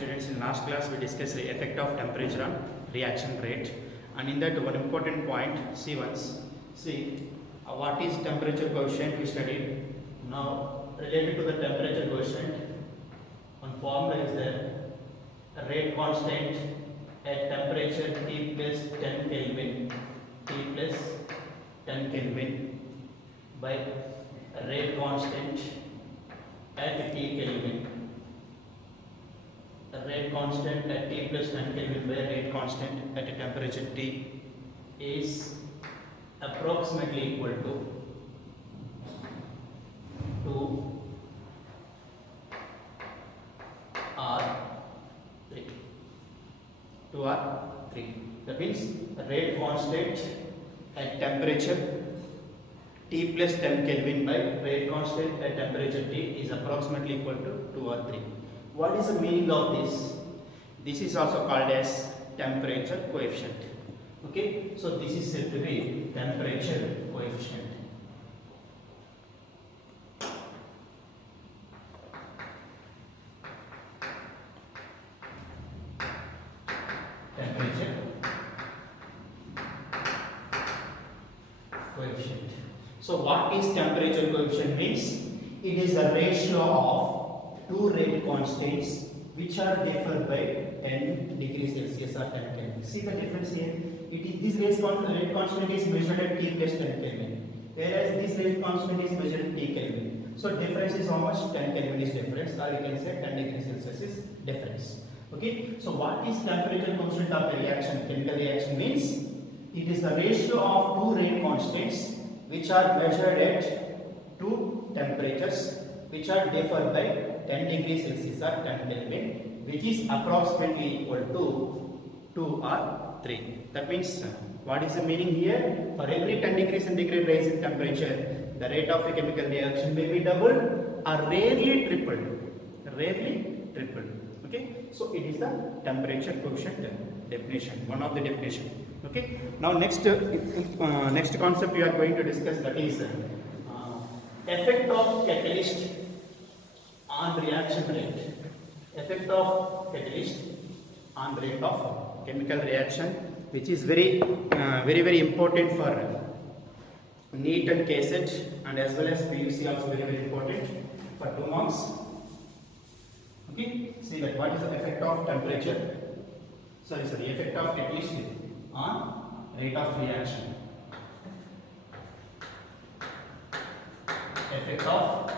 students, in last class we discussed the effect of temperature on reaction rate, and in that one important point, see once, what is temperature coefficient we studied. Now related to the temperature coefficient, one formula is there, rate constant at temperature T plus 10 Kelvin, T plus 10 Kelvin by rate constant at T Kelvin. The rate constant at T plus 10 Kelvin by rate constant at a temperature T is approximately equal to 2R3. 2R3. That means rate constant at temperature T plus 10 Kelvin by rate constant at temperature T is approximately equal to 2R3. What is the meaning of this? This is also called as temperature coefficient. Okay, so this is said to be temperature coefficient. Temperature coefficient. So what is temperature coefficient means? It is the ratio of two rate constants which are differ by 10 degrees Celsius or 10 Kelvin. See the difference here? This rate constant is measured at T plus 10 Kelvin, whereas this rate constant is measured at T Kelvin. So difference is how much? 10 Kelvin is difference, or you can say 10 degrees Celsius is difference. Okay, so what is temperature constant of a reaction? Chemical reaction means it is the ratio of two rate constants which are measured at two temperatures which are differ by 10 degrees Celsius or 10 Kelvin, which is approximately equal to 2 or 3. That means what is the meaning here? For every 10 degrees centigrade rise in temperature, the rate of a chemical reaction may be doubled or rarely tripled. Rarely tripled. Okay, so it is the temperature coefficient definition, one of the definition. Okay, now next concept we are going to discuss, that is effect of catalyst on reaction rate. Effect of catalyst on rate of chemical reaction, which is very important for NEET and KSET, and as well as PUC also very important for 2 marks. Okay, see that what is the effect of temperature, effect of catalyst on rate of reaction. Effect of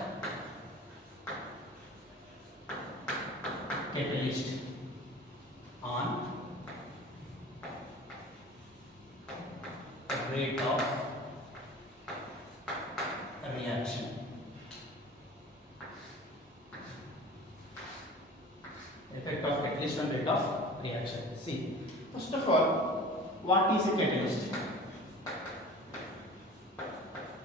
catalyst on rate of reaction. Effect of catalyst on rate of reaction. See, first of all, what is a catalyst?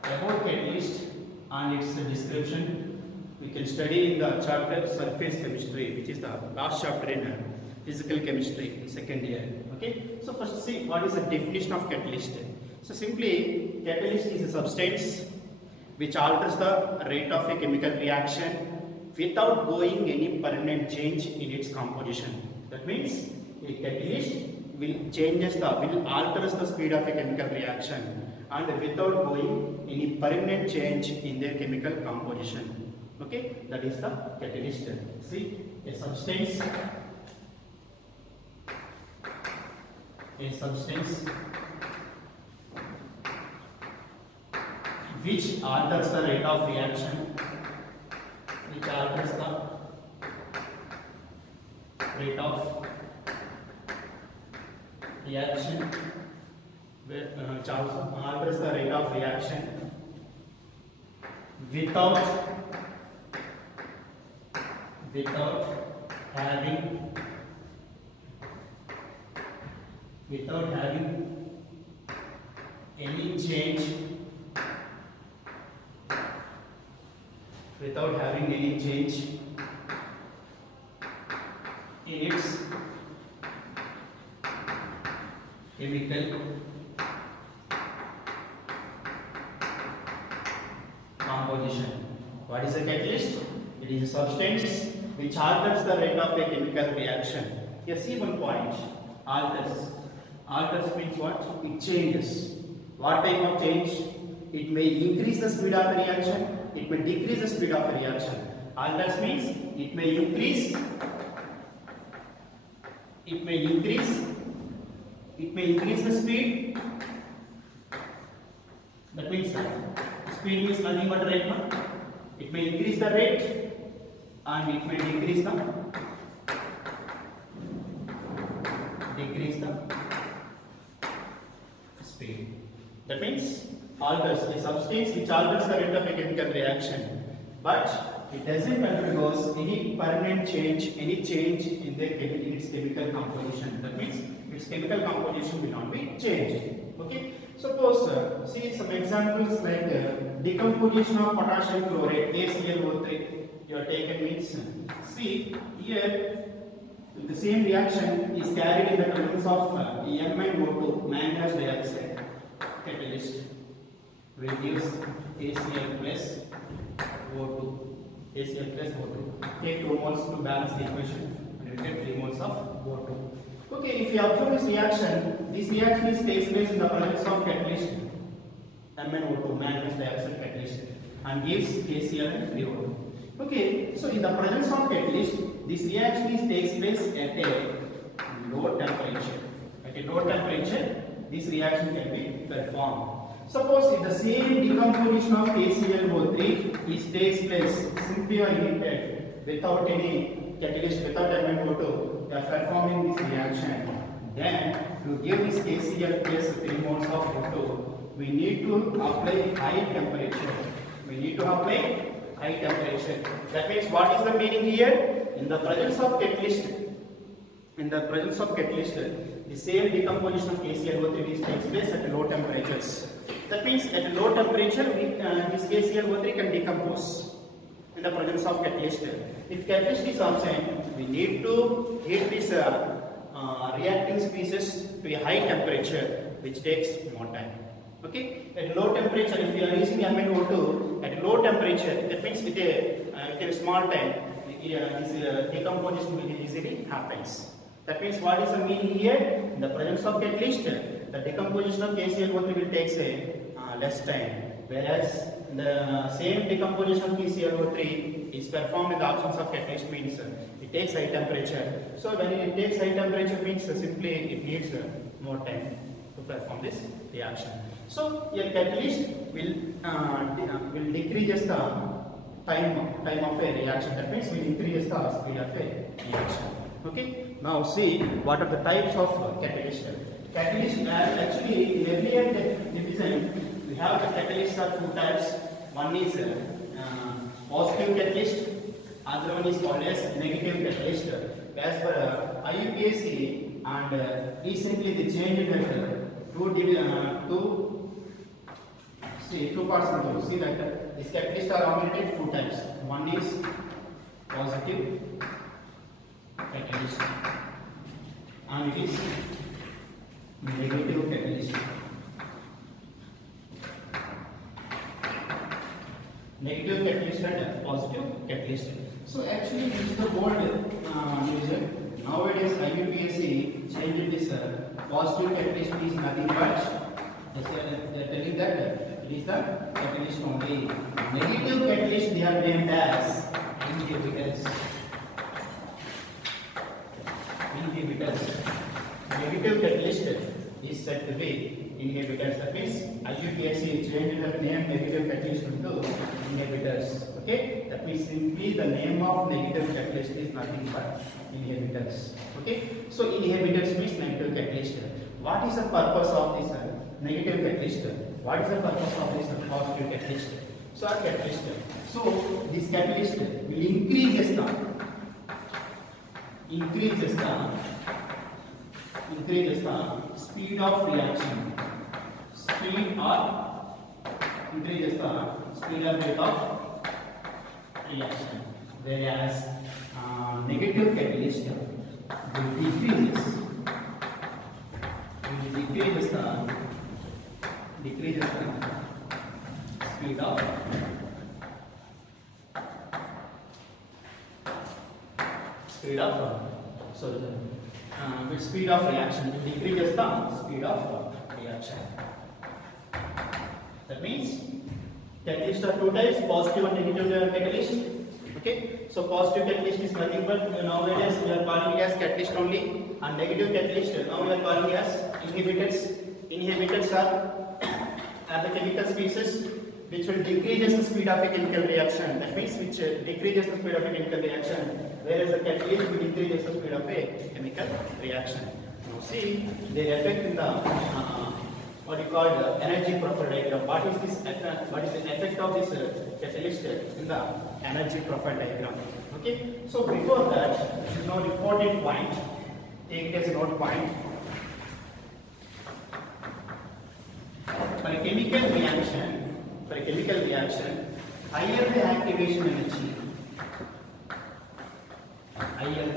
About catalyst and its description we can study in the chapter surface chemistry, which is the last chapter in physical chemistry in second year. Okay, so first see what is the definition of catalyst. So simply, catalyst is a substance which alters the rate of a chemical reaction without going any permanent change in its composition. That means a catalyst will alters the speed of a chemical reaction and without going any permanent change in their chemical composition. Okay, that is the catalyst. See, a substance which alters the rate of reaction, alters the rate of reaction without having any change in its chemical composition. What is a catalyst? It is a substance which alters the rate of a chemical reaction. Here see one point, alters. Alters means what? It changes. What type of change? It may increase the speed of a reaction, it may decrease the speed of a reaction. Alters means it may increase, it may increase the speed. That means speed means nothing but rate. It may increase the rate and it may decrease the speed. That means alters, a substance which alters the rate of a chemical reaction, but it doesn't undergo any permanent change, any change in its chemical composition. That means its chemical composition will not be changed. Okay. Suppose see some examples like decomposition of potassium chlorate, AClO3. You are taken means see here the same reaction is carried in the presence of MnO2, manganese dioxide catalyst, will give ACl plus O2. ACl plus O2. Take 2 moles to balance the equation and you get 3 moles of O2. Okay, if you observe this reaction takes place in the presence of catalyst MnO2, manganese dioxide catalyst, and gives KCl and CO2. Okay, so in the presence of catalyst, this reaction takes place at a low temperature. At a low temperature, this reaction can be performed. Suppose if the same decomposition of KClO3 takes place simply on heated without any catalyst, without MnO2, they are performing this reaction. Then to give this KCl plus 3 moles of O2, we need to apply high temperature. That means what is the meaning here? In the presence of catalyst, the same decomposition of KClO3 takes place at low temperatures. That means at low temperature, this KClO3 can decompose in the presence of catalyst. If catalyst is absent, we need to heat this reacting species to a high temperature, which takes more time. Okay, at low temperature, if you are using MnO2 at low temperature, that means with a small time, this decomposition will easily happens. That means what is the meaning here? In the presence of catalyst, the decomposition of KClO3 will take less time, whereas the same decomposition of KClO3 is performed in the absence of catalyst means it takes high temperature. So when it takes high temperature means simply it needs more time to perform this reaction. So a catalyst will decrease the time of a reaction. That means will increase the speed of a reaction. Okay. Now see what are the types of catalyst. Catalyst actually in earlier division we have the catalysts are 2 types. One is positive catalyst, other one is called as negative catalyst. As per IUPAC and recently they changed it two parts. See that these catalysts are nominated 2 types. One is positive catalyst and it is negative catalyst. Negative catalyst and positive catalyst. So actually this is the old user. Nowadays IUPAC changed this positive catalyst is nothing but they are telling that it is the catalyst only. Negative catalyst they are named as inhibitors. Negative catalyst is said to be inhibitors. That means IUPAC changed the name negative catalyst into inhibitors. Okay, that means simply the name of negative catalyst is nothing but inhibitors. Okay, so inhibitors means negative catalyst. What is the purpose of this negative catalyst? What is the purpose of this positive catalyst? So catalyst. So this catalyst will increases the speed of reaction. Increases the speed of rate of reaction. Whereas negative catalyst will decreases the speed of speed of with speed of reaction. It decreases the speed of reaction. That means catalyst are two types, positive and negative catalyst. Okay, so positive catalyst is nothing but nowadays we are calling it as catalyst only, and negative catalyst now we are calling it as inhibitors. Inhibitors are the chemical species which will decrease the speed of a chemical reaction. That means which decreases the speed of a chemical reaction, whereas the catalyst will increase the speed of a chemical reaction. Now see, they affect in the what you call the energy profile diagram. What is this effect? What is the effect of this catalyst in the energy profile diagram? Okay. So before that, you should know the important point. Take it as a note point. For a chemical reaction, higher the activation energy, higher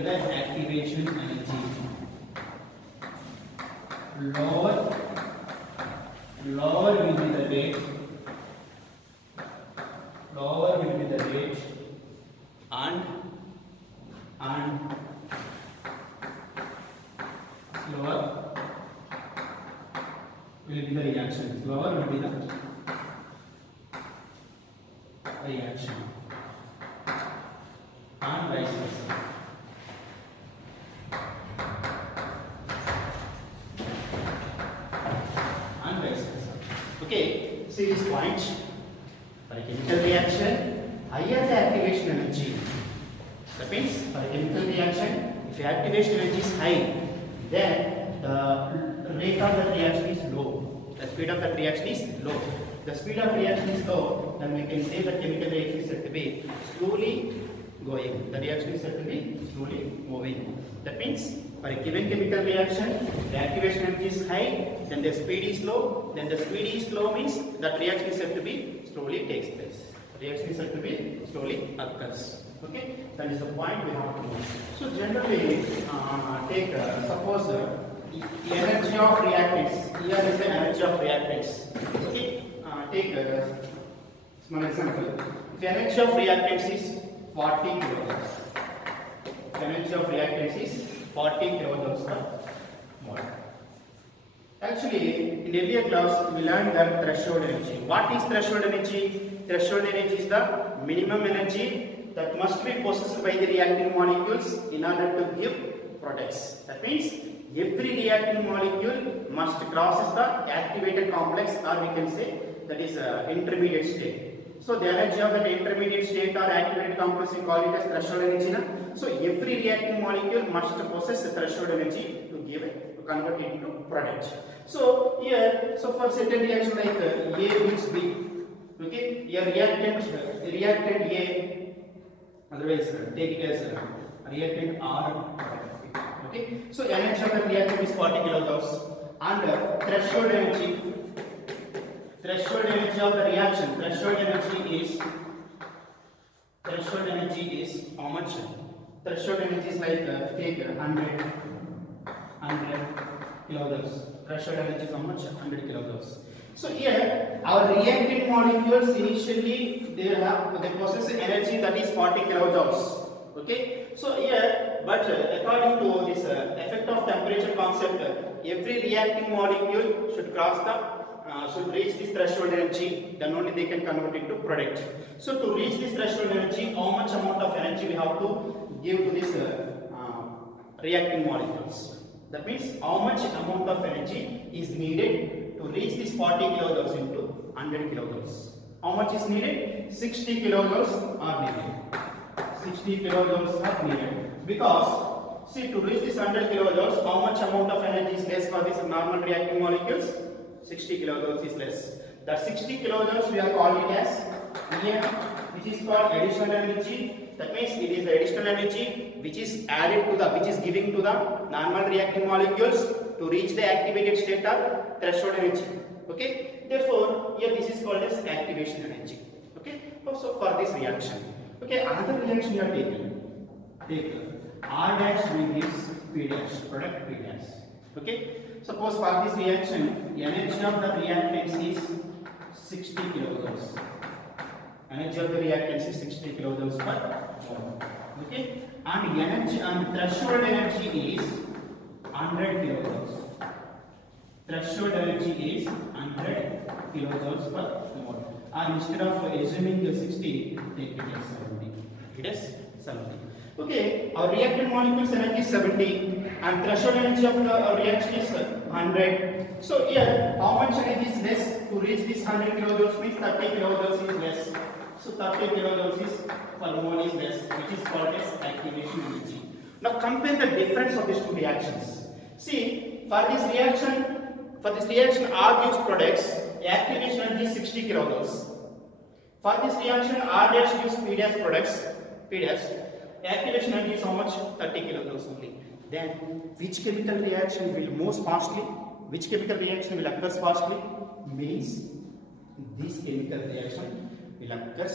the activation energy, lower will be the rate, and slower will be the reaction. Slower will be the reaction, and vice versa. Okay, see this point. For a chemical reaction, higher the activation energy. That means for a chemical reaction, if the activation energy is high, then the rate of the reaction is low. The speed of the reaction is low. The speed of reaction is low, then we can say the chemical reaction is said to be slowly going. The reaction is said to be slowly moving. That means for a given chemical reaction, the activation energy is high, then the speed is low. Then the speed is low means that reaction is said to be slowly takes place. The reaction is said to be slowly occurs. Okay, that is the point we have to know. So generally, take suppose the energy of reactants. Here is the energy of reactants. Okay, take a small example. The energy of reactants is 40 kilojoules. The energy of reactants is 40 kilojoules per mole. Actually, in earlier class we learned that threshold energy. What is threshold energy? Threshold energy is the minimum energy that must be possessed by the reacting molecules in order to give products. That means every reacting molecule must cross the activated complex, or we can say that is intermediate state. So the energy of that intermediate state or activated complex, we call it as threshold energy. So every reacting molecule must possess a threshold energy to give it, to convert it into product. So here, so for certain reaction like A means B. Okay, here reactant A, otherwise take it as reactant R. Okay, so energy of the reactant is 40 kilojoules, and threshold energy of the reaction, threshold energy is how much? Threshold energy is like take 100 kilojoules. Threshold energy is how much? 100 kilojoules. So here our reactant molecules initially they possess energy that is 40 kilojoules. Okay, so here, but according to this effect of temperature concept, every reacting molecule should should reach this threshold energy, then only they can convert it to product. So to reach this threshold energy, how much amount of energy we have to give to this reacting molecules? That means how much amount of energy is needed to reach this 40 kilojoules into 100 kilojoules. How much is needed? 60 kilojoules are needed. 60 kilojoules are needed, because see, to reach this 100 kilojoules, how much amount of energy is less for these normal reacting molecules? 60 kilojoules is less. That 60 kilojoules we are calling it as EM, which is called additional energy. That means it is the additional energy which is added to which is giving to the normal reacting molecules to reach the activated state or threshold energy. Okay, therefore here this is called as activation energy. Okay, so for this reaction. Okay, another reaction you are taking. Take R dash with this P dash, product P dash. Okay, suppose for this reaction, the energy of the reactants is 60 kilojoules. Energy of the reactants is 60 kilojoules per mole. Okay, and energy and threshold energy is 100 kilojoules. Threshold energy is 100 kilojoules per mole. And instead of assuming 60, take it as 70. It is 70. Okay, our reactant molecule's energy is 70 and threshold energy of the reaction is 100. So here, how much energy is less to reach this 100 kilojoules means 30 kilojoules is less. So 30 kilojoules is per mole is less, which is called as activation energy. Now compare the difference of these two reactions. See, for this reaction R gives products, activation energy is 60 kilojoules. For this reaction R dash gives P dash products, P dash, activation energy is how much? 30 kilojoules only. Then which chemical reaction will most fastly? Which chemical reaction will occur fastly? Means this chemical reaction will occur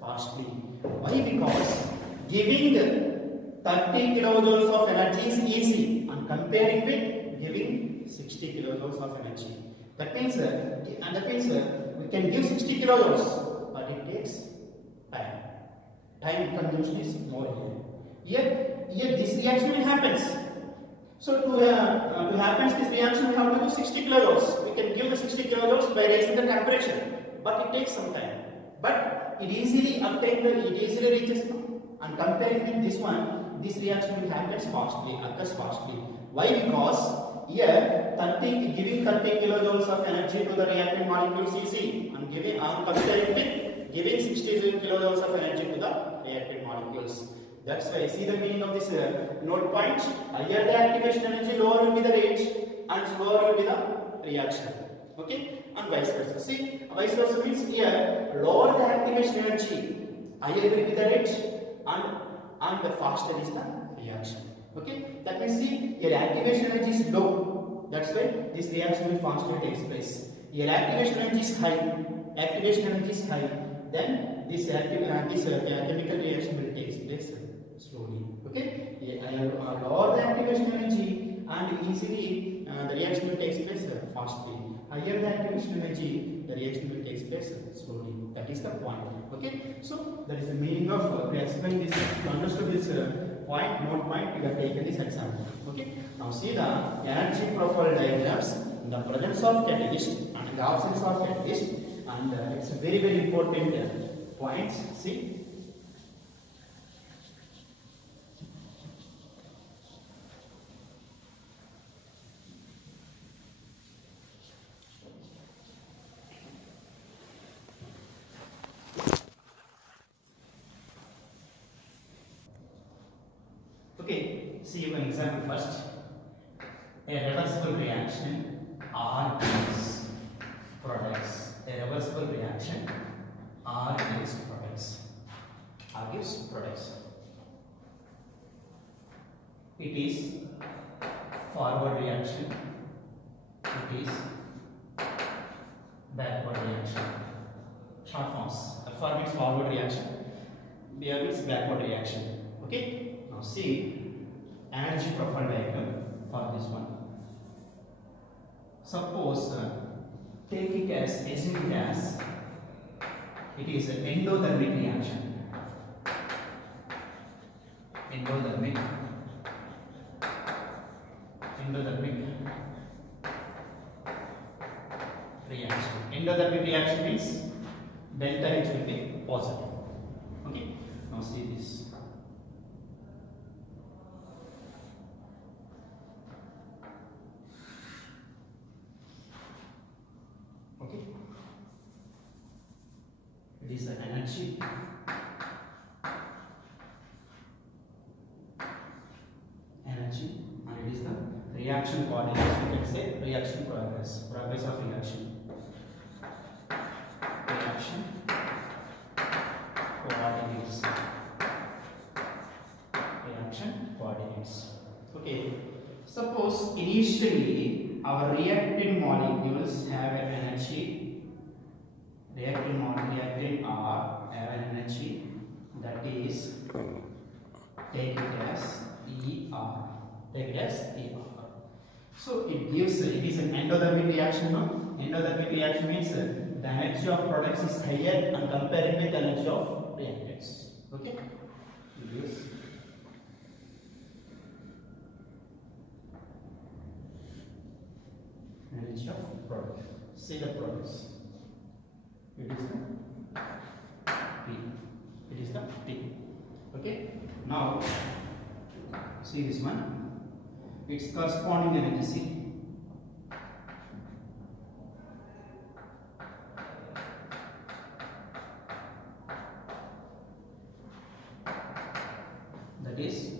fastly. Why? Because giving 30 kilojoules of energy is easy and comparing with giving 60 kilojoules of energy. That means we can give 60 kilojoules, but it takes time. Time consumption is more here. Here this reaction will happen. So to happen this reaction we have to do 60 kilojoules. We can give the 60 kilojoules by raising the temperature, but it takes some time. But it easily reaches, and comparing with this one, this reaction will happen fastly, occurs fastly. Why? Because here giving 30 kilojoules of energy to the reactant molecule is easy, and comparing with giving 60 kilojoules of energy to the reactant molecules. That's why see the meaning of this note point. Higher the activation energy, lower will be the rate, and slower will be the reaction. Okay, and vice versa. See, vice versa means here lower the activation energy, higher will be the rate, and the faster is the reaction. Okay, that means see your activation energy is low. That's why this reaction will faster takes place. Your activation energy is high. Then this chemical reaction will take place slowly. Okay, lower the activation energy and easily the reaction will take place fastly. Higher the activation energy, the reaction will take place slowly. That is the point. Okay, so that is the meaning of explain this. To understand this note point, we have taken this example. Okay, now see the energy profile diagrams in the presence of catalyst and the absence of catalyst, and it's a very important points. See. Okay, see one example first. A reversible reaction R gives products. A reversible reaction R gives products. R gives products. It is forward reaction. It is backward reaction. Short forms. Alpha means forward reaction. B means backward reaction. Okay. Now see energy profile diagram for this one. Suppose take it as assume as it is an endothermic reaction. Endothermic reaction. Endothermic reaction means delta H will be positive. Okay. Now see this. Okay. It is the energy. And it is the reaction coordinates. We can say reaction progress of reaction. Reaction coordinates. Reaction coordinates. Okay. Suppose initially our reactant molecules have an energy. Reactant R have an energy that is take it as ER. So it gives it is an endothermic reaction. No? Endothermic reaction means the energy of products is higher and compared with the energy of reactants. Okay. gives energy of product. See the products. It is the P. It is the P. Okay. Now see this one. Its corresponding energy. See. That is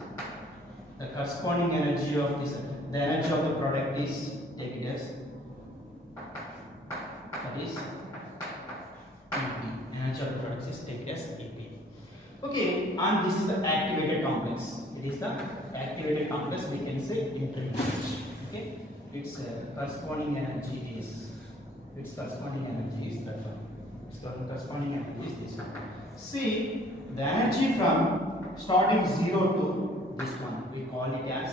the corresponding energy of this. The energy of the product is, take it as, that is EP. Energy of the product is, take it as EP. Okay, and this is the activated complex. It is the activated complex. We can say intrinsic. Okay, its corresponding energy is, its corresponding energy is that one. Its corresponding energy is this one. See the energy from starting 0 to this one, we call it as,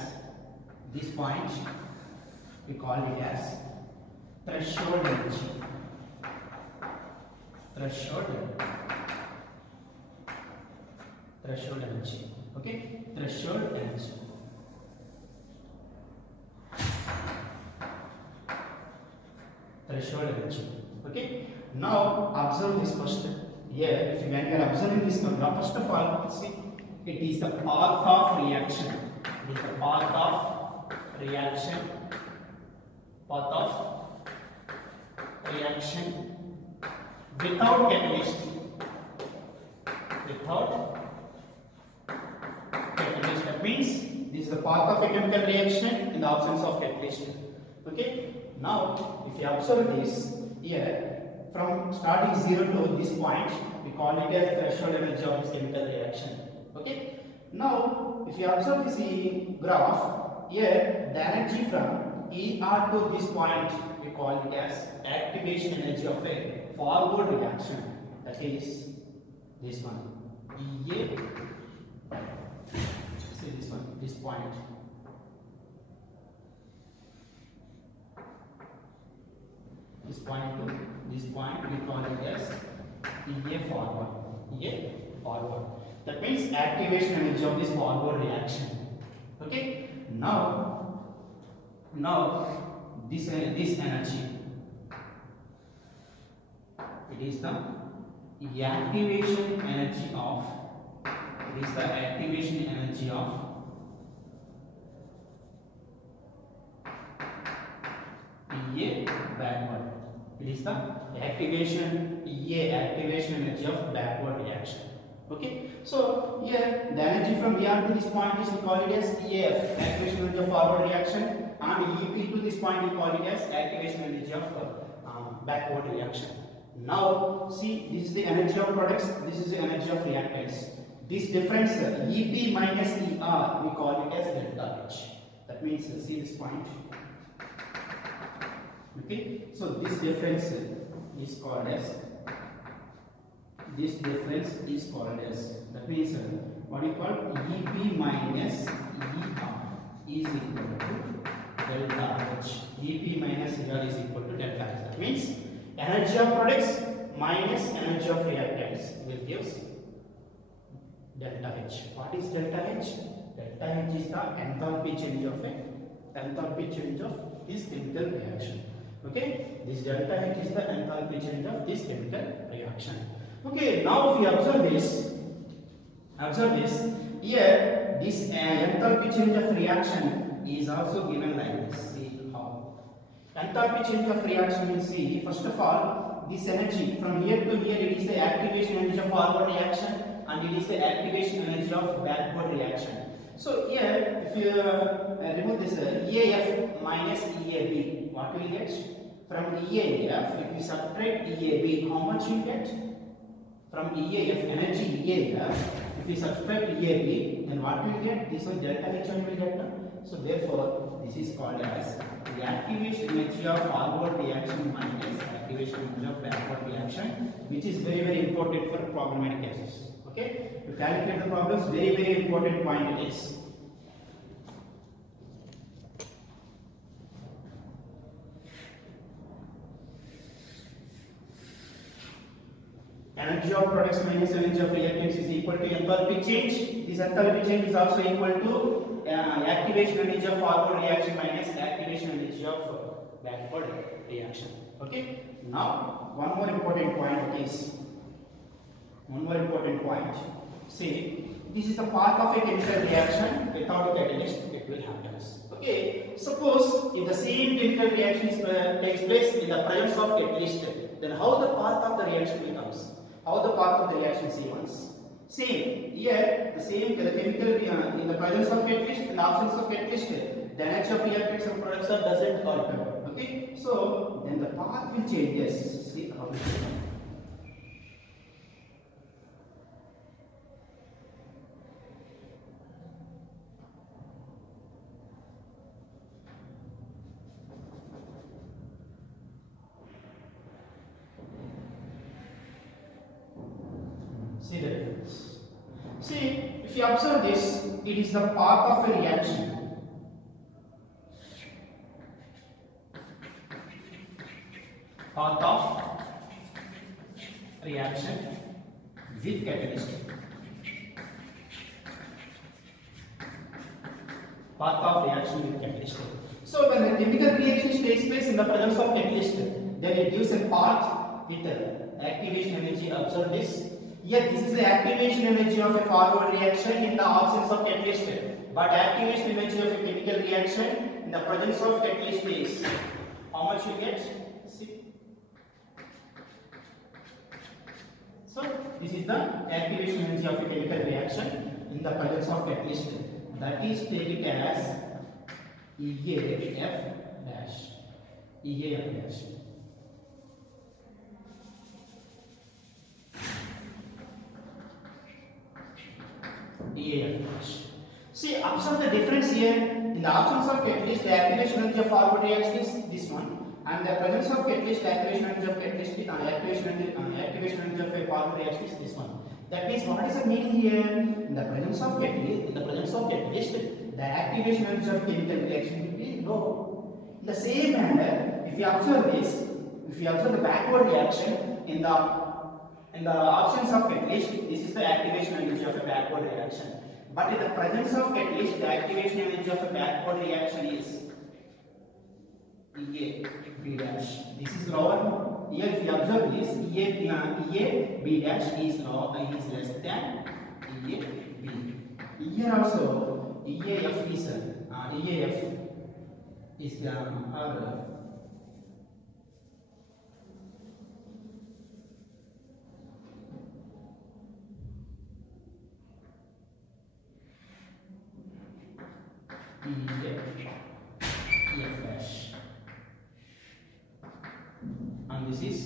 this point we call it as threshold energy. Threshold energy. Okay, threshold energy. Threshold energy. Okay, now observe this first. Here, if you are observing this number, first of all, see, it is the path of reaction. It is the path of reaction. Path of reaction without catalyst. Without catalyst. That means this is the path of a chemical reaction in the absence of catalyst. Okay. Now, if you observe this here, from starting 0 to this point, we call it as threshold energy of this chemical reaction. Okay. Now, if you observe this graph, here the energy from ER to this point, we call it as activation energy of a forward reaction. That is this one. EA. See this one, this point. This point to this point, we call it as EA forward. EA forward. That means activation energy of this forward reaction. Okay. Now this energy, it is the activation energy of. It is the activation energy of EA backward. It is the activation energy of backward reaction. Okay, so here the energy from ER to this point is, we call it as EAF, activation energy of forward reaction, and EP to this point we call it as activation energy of backward reaction. Now see, this is the energy of products, this is the energy of reactants. This difference EP minus ER we call it as delta H. That means see this point. Okay, so this difference is called as, that means what you call EP minus ER is equal to delta H. EP minus ER is equal to delta H. That means energy of products minus energy of reactants will give delta H. What is delta H? Delta H is the enthalpy change of this chemical reaction. Okay, this delta H is the enthalpy change of this chemical reaction. Okay, now if you observe this here, this enthalpy change of reaction is also given like this. See how enthalpy change of reaction means, see, first of all, this energy from here to here, it is the activation energy of forward reaction and it is the activation energy of backward reaction. So here, if you remove this EAF minus EAB, what will you get? From EAF, if you subtract EAB, how much you get? From EAF, energy EAF, if you subtract EAB, then what will you get? This one delta H will get. So therefore, this is called as the activation energy of forward reaction minus activation energy of backward reaction, which is very, very important for problematic cases. Okay, to calculate the problems, very, very important point it is. energy of products minus energy of reactants is equal to enthalpy change. This enthalpy change is also equal to activation energy of forward reaction minus activation energy of backward reaction. Okay. Now one more important point. See, this is the part of a chemical reaction. Without a catalyst, it will happen. Okay. Suppose if the same chemical reaction takes place in the presence of catalyst, then how the path of the reaction becomes? How the path of the reaction sequence? Same. Here, the chemical in the presence of catalyst, in the absence of catalyst, the energy of reactants and products doesn't alter. Okay. So then the path will change. Yes. See how it is. See the difference. See, if you observe this, it is the path of a reaction. Path of reaction with catalyst. Path of reaction with catalyst. So when the chemical reaction takes place in the presence of catalyst, then it gives a path with activation energy. Observe this. Here, this is the activation energy of a forward reaction in the absence of catalyst. But activation energy of a chemical reaction in the presence of catalyst is how much you get? See. So this is the activation energy of a chemical reaction in the presence of catalyst. That is, take it as EAF dash. EAF dash. EAF dash. See, observe the difference here. In the absence of catalyst, the activation energy of forward reaction is this one, and the presence of catalyst, the activation energy of catalyst, activation energy of a forward reaction is this one. That means, what is the meaning here? In the presence of catalyst, the activation energy of chemical reaction will be low. In the same manner, if you observe this, if you observe the backward reaction in the absence of catalyst, this is the activation energy of a backward reaction. But in the presence of catalyst, the activation energy of a backward reaction is EA B dash. This is lower. Here, if you observe this, EA B dash is less than EA B. Here also, EAF is the other. EF dash, and this is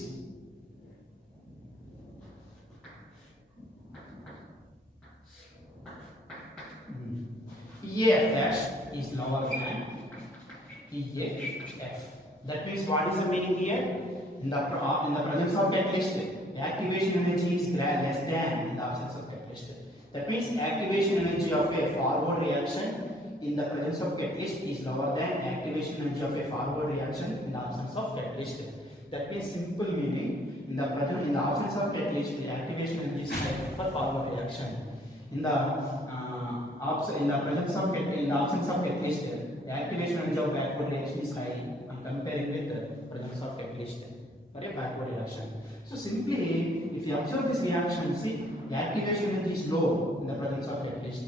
EF dash is lower than EAF. That means, what is the meaning here? In the presence of catalyst, the activation energy is less than in the absence of catalyst. That means, activation energy of a forward reaction in the presence of catalyst is lower than activation energy of a forward reaction in the absence of catalyst. That means, simple meaning, in the absence of catalyst, the activation energy is high for forward reaction. In the absence of catalyst, the activation energy of backward reaction is high. I'm comparing with the presence of catalyst for a backward reaction. So simply, if you observe this reaction, see, the activation energy is low in the presence of catalyst.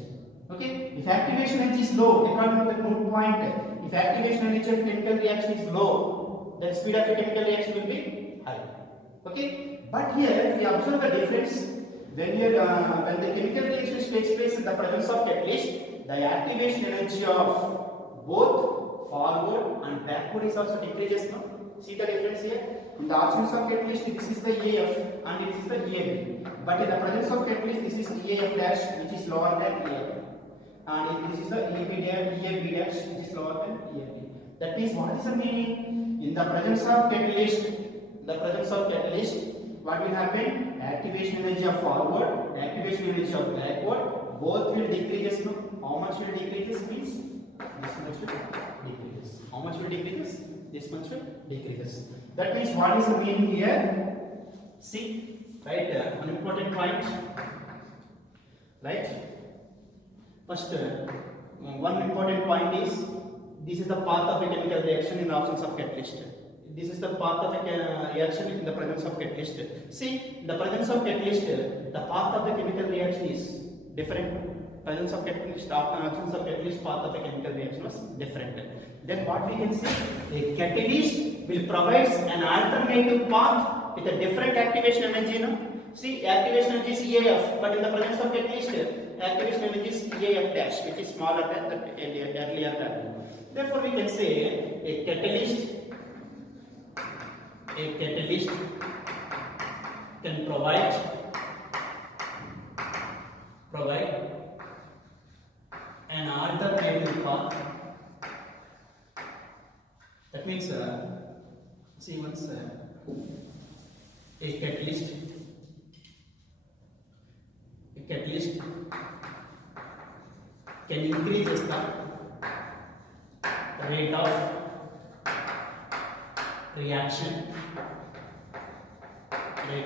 Okay, if activation energy is low, according to the node point, if activation energy of chemical reaction is low, then speed of a chemical reaction will be high. Okay, but here if you observe the difference, when the chemical reaction takes place in the presence of catalyst, the activation energy of both forward and backward is also decreases. No? See the difference here? In the absence of catalyst, this is the EAF and this is the EAB. But in the presence of catalyst, this is EAF dash, which is lower than EAB. And this is the EAB dash, which is lower than EAB. That means, what is the meaning? In the presence of catalyst, what will happen? Activation energy of forward, activation energy of backward, both will decrease. No? How much will decrease? Means this much will decrease. How much will decrease? This much will decrease. That means, what is the meaning here? See, right? An important point, right? First, one important point is this is the path of a chemical reaction in the absence of catalyst. This is the path of a reaction in the presence of catalyst. See, in the presence of catalyst, the path of the chemical reaction is different. Presence of catalyst, absence of catalyst, path of a chemical reaction was different. Then what we can say, a catalyst will provide an alternative path with a different activation energy. No? See, activation energy is EAF, but in the presence of catalyst, activation energy is EAF dash, which is smaller than the earlier value. Therefore, we can say a catalyst can provide an alternative path. That means, see once a catalyst can increase the rate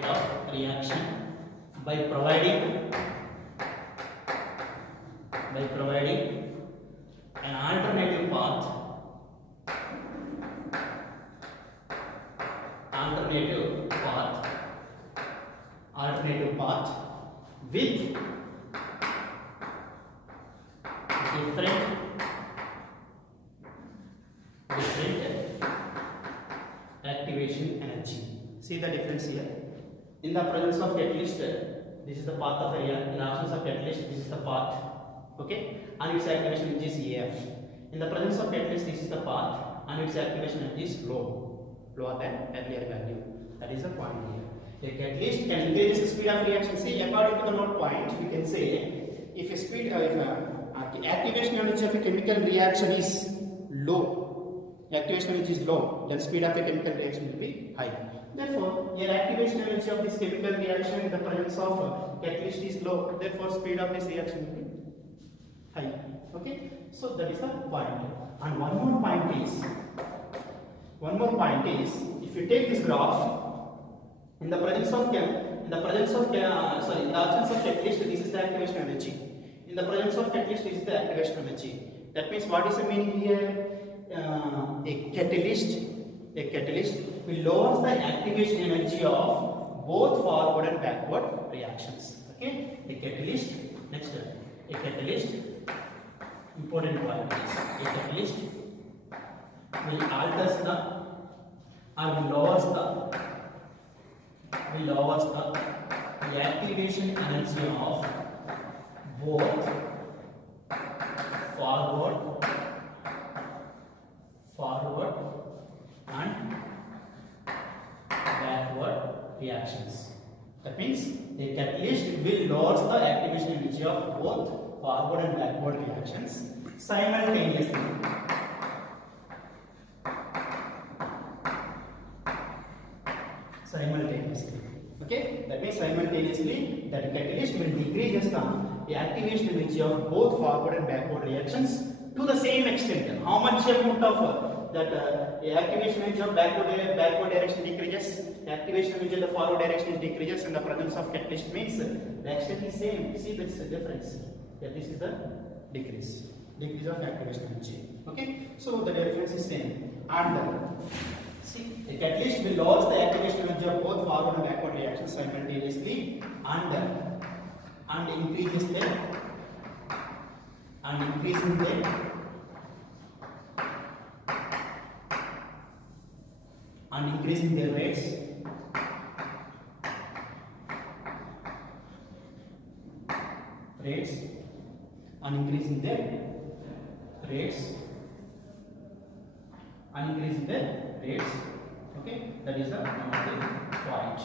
of reaction by providing an alternative path with different activation energy. See the difference here. In the presence of catalyst, this is the path of area. In absence of catalyst, this is the path. Okay, and its activation energy is EF. In the presence of catalyst, this is the path, and its activation energy is lower than earlier value. That is the point here. A catalyst can increase the speed of reaction. See, according to the note point, we can say if a speed activation energy of a chemical reaction is low, activation energy is low, then speed of a chemical reaction will be high. Therefore, your activation energy of this chemical reaction in the presence of catalyst is low. Therefore, speed of this reaction will be high. Okay, so that is the point. And one more point is, if you take this graph, in the presence of in the absence of catalyst, this is the activation energy. In the presence of catalyst, this is the activation energy. That means, what is the meaning here? A catalyst will lower the activation energy of both forward and backward reactions. Okay, a catalyst. Next, a catalyst. Important point is a catalyst will alter the or lowers the activation energy of both forward and backward reactions. That means a catalyst will lower the activation energy of both forward and backward reactions simultaneously. Okay, that means simultaneously that catalyst will decrease the activation energy of both forward and backward reactions to the same extent. How much amount of that activation energy of backward direction decreases, activation energy of the forward direction decreases in the presence of catalyst means the extent is same. See, there is a difference. Yeah, this is the decrease of activation energy. Okay, so the difference is same. And see, the catalyst will lower the activation energy of both forward and backward reactions simultaneously and increasing their rates and increasing their rates. Okay, that is the point.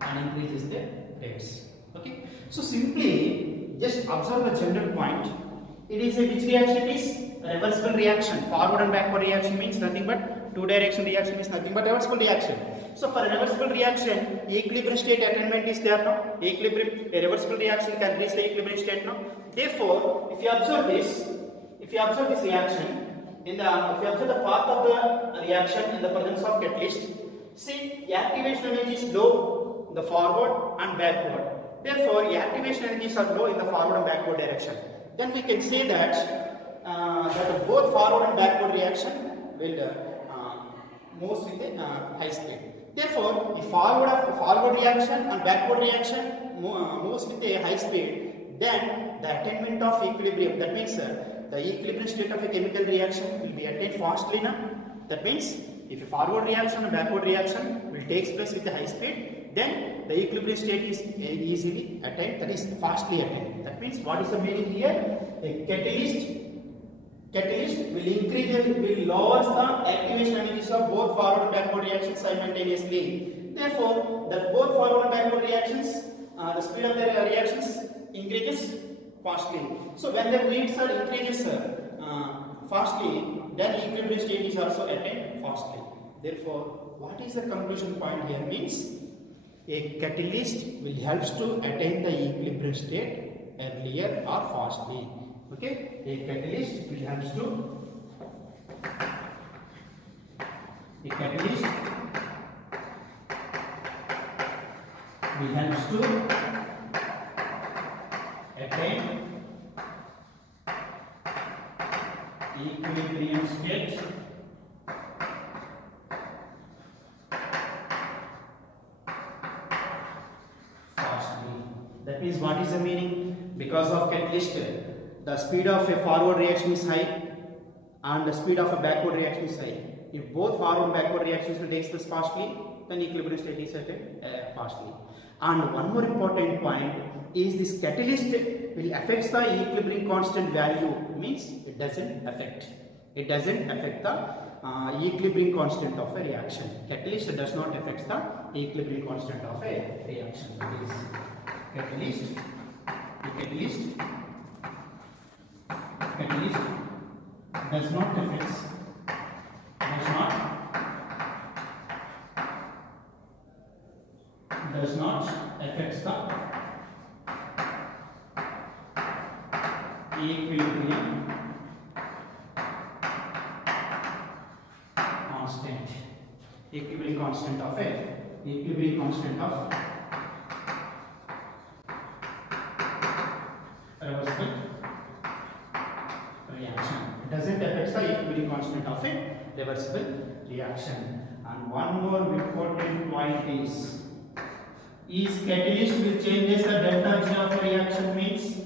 And increases the rates. Okay, so simply just observe the general point. It is a which reaction is a reversible reaction. Forward and backward reaction means nothing but two direction reaction is nothing but reversible reaction. So for a reversible reaction, equilibrium state attainment is there now. A reversible reaction can reach the equilibrium state now. Therefore, if you observe this reaction, if you observe the path of the reaction in the presence of catalyst, see activation energy is low in the forward and backward. Therefore, activation energies are low in the forward and backward direction. Then we can say that both forward and backward reaction will move with a high speed. Therefore, if forward reaction and backward reaction moves with a high speed, then the attainment of equilibrium, that means the equilibrium state of a chemical reaction will be attained fastly now. That means if a forward reaction and backward reaction will take place with a high speed, then the equilibrium state is easily attained, that is fastly attained. That means what is the meaning here? A catalyst will lower the activation energies of both forward and backward reactions simultaneously. Therefore, that both forward and backward reactions, the speed of their reactions increases fastly. So when the rates are increases fastly, then equilibrium state is also attained fastly. Therefore, what is the conclusion point here means a catalyst will helps to attain the equilibrium state earlier or fastly. Okay, a catalyst will helps to attain equilibrium state fastly. That means what is the meaning? Because of catalyst, the speed of a forward reaction is high and the speed of a backward reaction is high. If both forward and backward reactions will take place fastly, then equilibrium state is attained fastly. And one more important point is this catalyst will affect the equilibrium constant value, means it doesn't affect the equilibrium constant of a reaction. Catalyst does not affect the equilibrium constant of a reaction. Catalyst does not affect the equilibrium constant of reversible reaction. It doesn't affect the equilibrium constant of a reversible reaction. And one more important point is catalyst will changes the delta G of a reaction means?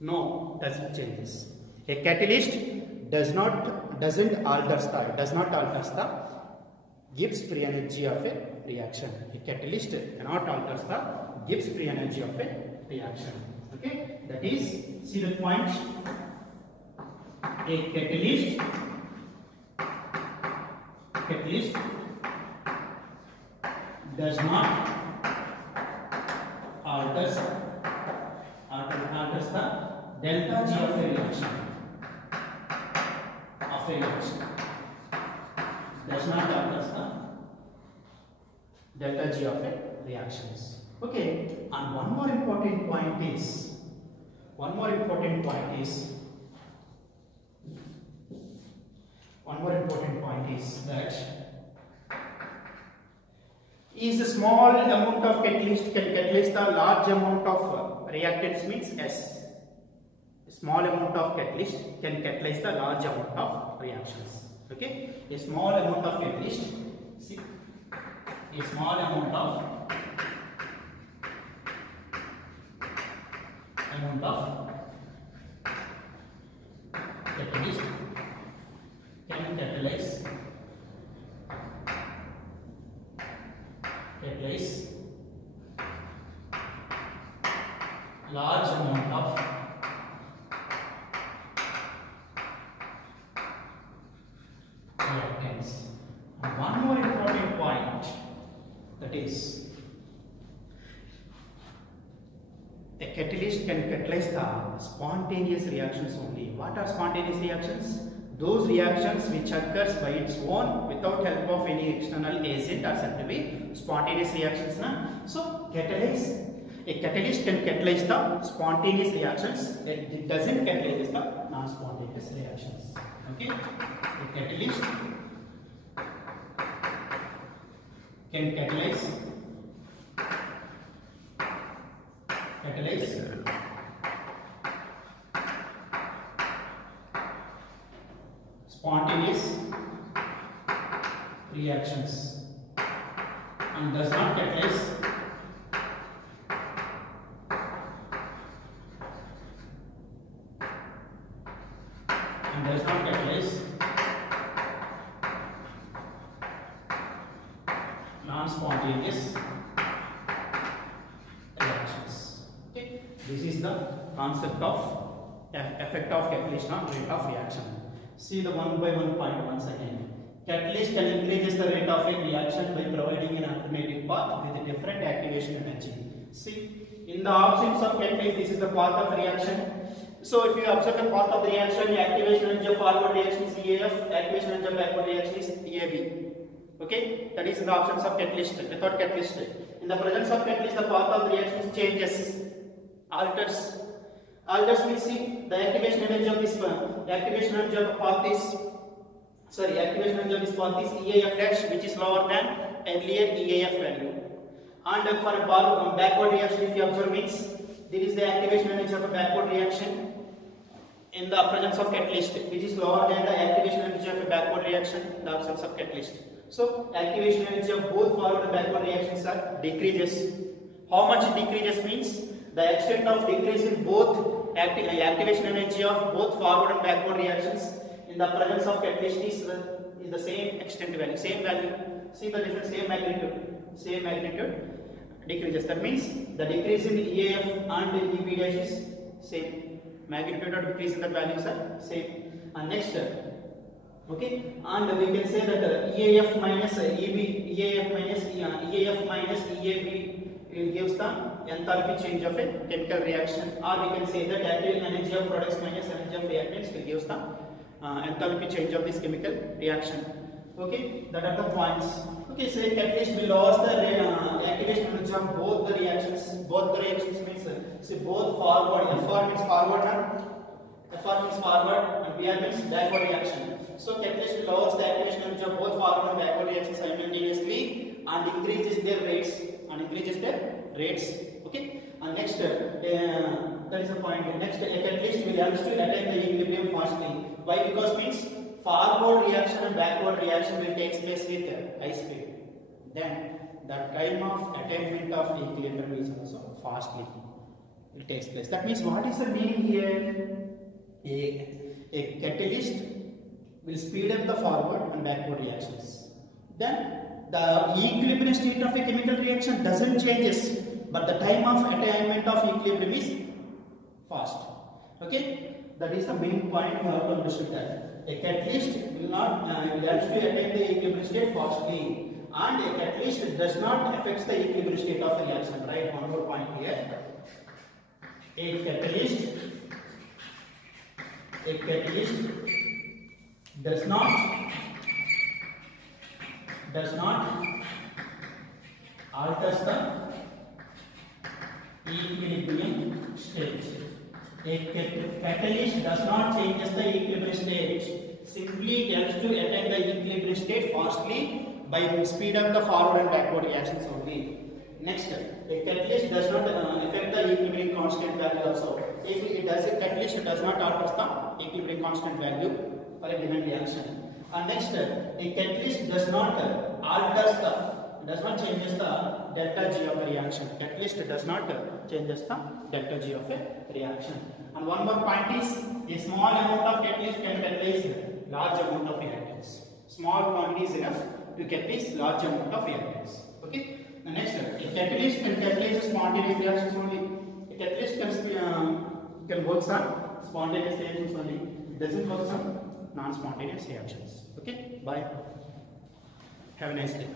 No, doesn't changes. A catalyst does not alter the Gibbs free energy of a reaction. A catalyst cannot alter the Gibbs free energy of a reaction. Okay, that is, see the point. A catalyst does not alters the delta G of a reaction. Does not alters the delta G of a reactions. Okay, and one more important point is that is a small amount of catalyst can catalyze the large amount of reactants means S. A small amount of catalyst can catalyze the large amount of reactions. Okay, a small amount of catalyst, see, a small amount of catalyst can catalyze large amount of reactants. And one more important point, that is a catalyst can catalyze the spontaneous reactions only. What are spontaneous reactions? Those reactions which occurs by its own without help of any external agent are said to be spontaneous reactions. So catalyze A catalyst can catalyze the spontaneous reactions. It doesn't catalyze the non-spontaneous reactions. Okay, a catalyst can catalyze spontaneous reactions and does not catalyze non-spontaneous reactions. Okay, this is the concept of effect of catalyst on rate of reaction. See the one by one point once again. Catalyst can increase the rate of a reaction by providing an alternative path with a different activation energy. See, in the options of catalyst, this is the path of reaction. So if you observe the path of the reaction, the activation energy of forward reaction is EAF, activation energy of backward reaction is EAB. Okay, that is the options of catalyst. Without catalyst, in the presence of catalyst, the path of the reaction changes, alters. Alters means see the activation energy of this one. The activation energy of the path is activation energy of this path is EAF dash, which is lower than earlier EAF value. And for a backward reaction, if you observe means there is the activation energy of a backward reaction in the presence of catalyst, which is lower than the activation energy of a backward reaction in the absence of catalyst. So activation energy of both forward and backward reactions are decreases. How much it decreases means the extent of decrease in both activation energy of both forward and backward reactions in the presence of catalyst is the same extent value, same value. See the difference, same magnitude decreases. That means the decrease in the EAF and EB dash is same. Magnitude or decrease in the values are same. And next, okay, and we can say that EAF minus EAF minus EAB gives the enthalpy change of a chemical reaction, or we can say that active energy of products minus energy of reactants will give the enthalpy change of this chemical reaction. Okay, that are the points. Okay, so a catalyst will lower the activation energy of both the reactions. Both the reactions means see both forward. FR means forward and BR means backward reaction. So catalyst will lower the activation energy of both forward and backward reactions simultaneously and increases their rates. Okay, and next that is the point. Next, a catalyst will help to attain the equilibrium fastly. Why? Because means forward reaction and backward reaction will take place with high speed. Then the time of attainment of equilibrium is also fastly it takes place. That means what is the meaning here? A catalyst will speed up the forward and backward reactions. Then the equilibrium state of a chemical reaction doesn't changes, but the time of attainment of equilibrium is fast. Okay, that is the main point you have to understand that. A catalyst will help to attain the equilibrium state fastly, and a catalyst does not affect the equilibrium state of the reaction. Right, one more point here. A catalyst does not alters the equilibrium state. A catalyst does not change the equilibrium state. Simply it helps to attain the equilibrium state fastly by speed up the forward and backward reactions only. Next, a catalyst does not affect the equilibrium constant value also. If it does, a catalyst does not alter the equilibrium constant value for a given reaction. And next, a catalyst does not changes the delta G of the reaction. Catalyst does not changes the delta G of a reaction. And one more point is, a small amount of catalyst can catalyze large amount of reactants. Small quantity is enough to catalyze large amount of reactants. Okay. The next, a catalyst can catalyze spontaneous reactions only. A catalyst can work on spontaneous reactions only. It doesn't work on non-spontaneous reactions. Okay. Bye. Have a nice day.